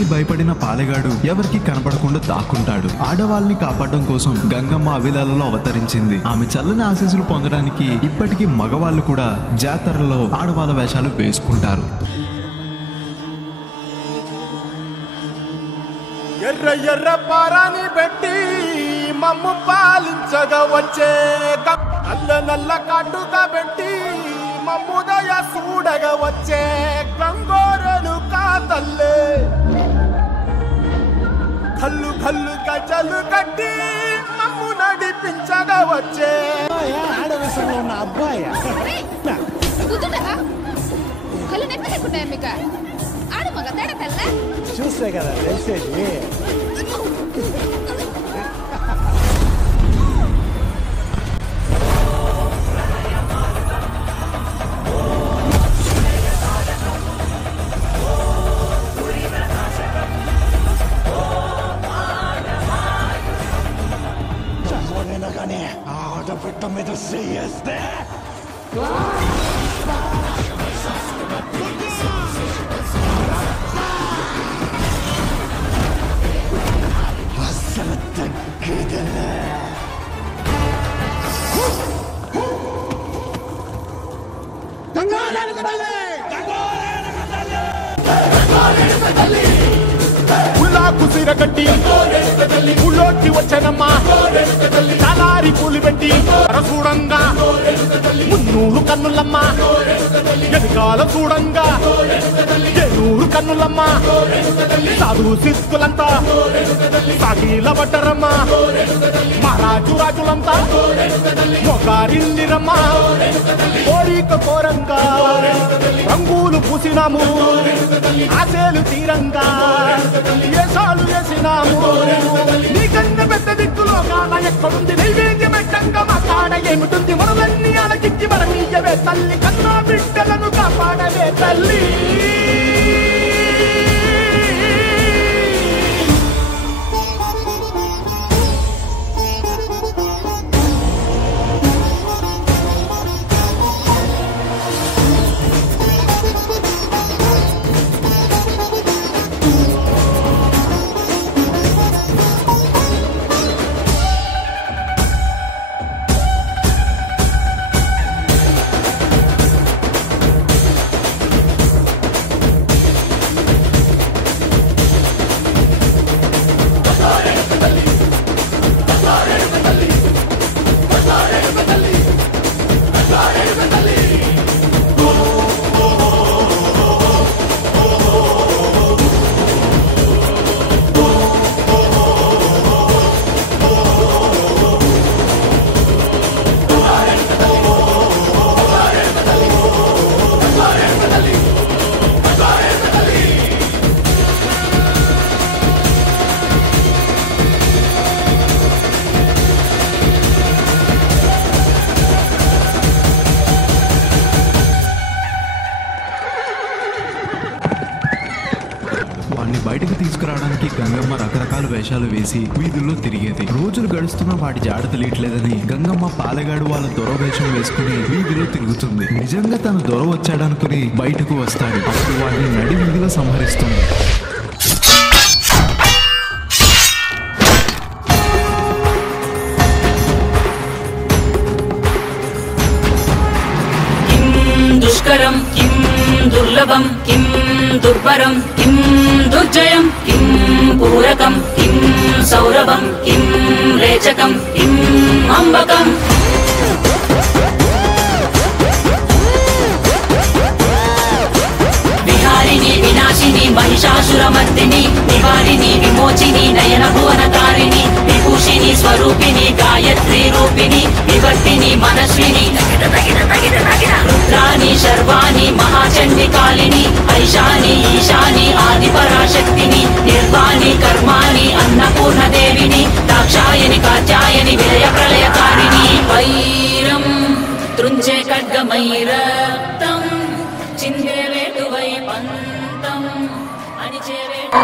విని భయపడిన పాలెగాడు ఎవరికి కనపడకుండా దాక్కుంటాడు. ఆడవాళ్ళని కాపాడడం కోసం గంగమ్మ అవిలాలలో అవతరించింది. ఆమె చల్లని ఆశీస్సులు పొందడానికి ఇప్పటికీ మగవాళ్ళు కూడా జాతరలో ఆడవాళ్ళ వేషాలు వేసుకుంటారు. ఎర్ర ఎర్ర పారాని పెట్టి మమ్ము పాలించగా వచ్చే నల్ల నల్ల కాటుగా పెట్టి మమ్ముదయ చూడగా వచ్చే గంగోరను కాతల్లే కళ్ళు కళ్ళు గజలు కట్టి మమ్ము నడిపించగా వచ్చే ఆడవేషంలో ఉన్న అబ్బాయి చూస్తే కదా తెలిసేది. కానీ ఆడపిట్ట మీద చేస్తే అసలు తగ్గేదలే. ఉల్లాకు సిర కట్టి ఉల్లోకి వచ్చనమ్మా తలారి పూలు పెట్టి చూడంగా మున్నూరు కన్నులమ్మ ఎనకాల చూడంగా ఏనూరు కన్నులమ్మ సాధు శిస్తులంతా సాగిల పడ్డరమ్మా మహారాజు రాజులంతా మొగారిందిరమ్మా కోరిక కోరంగా రంగులు పూసినాము ఆశలు తీరంగా ఏసాలు వేసినాము నీకన్నా పెద్ద దిక్కులో కాన ఎక్కడుంది నైవేద్యం పెట్టంగా మా కాడ ఏమిటుంది మనలన్నీ అలకిచ్చి మరణీయవే తల్లి కన్నా బిడ్డలను కాపాడవే తల్లి. బయటకు తీసుకురావడానికి గంగమ్మ రకరకాల వేషాలు వేసి వీధుల్లో తిరిగేది. రోజులు గడుస్తున్న వాటి జాడ తెలియట్లేదని గంగమ్మ పాలెగాడు వాళ్ళ దొర వేషం వేసుకుని వీధిలో తిరుగుతుంది. నిజంగా తను దొర వచ్చాడనుకుని బయటకు వస్తాడు. అప్పుడు వాడిని నడి వీధిలో సంహరిస్తుంది. దుష్కరం కిం దుర్లభం కిం దుర్భరం కిం దుర్జయం కిం పూరకం కిం సౌరభం కిం రేచకం కిం అంబకం. విహారిణి వినాశిని మహిషాసురమర్దిని నివారిణి విమోచిని నయన భువనకారిణి విభూషిణి స్వరూపిణి గాయత్రి రూపిణి వివర్తిని మనస్విని రుద్రాణి శర్వాణి మహాచండికాలిని ఐశాని ఈశాని ఆది పరాశక్తిని నిర్వాణి కర్మాణి అన్నపూర్ణదేవిని దాక్షాయని కాత్యాయని విలయ ప్రళయకారిణి వైరం త్రుంజే ఖడ్గమైరక్తం చిందే వేటువై పంతం అణిచే వేటు